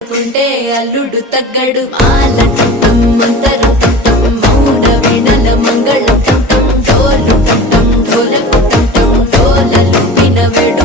కుంటే అల్లుడు తగ్గడు మాల చుట్టం మంతరు చుట్టం మౌన వీణల మంగళ చుట్టం డోలు చుట్టం డోలకు చుట్టం డోలలు విన వేడు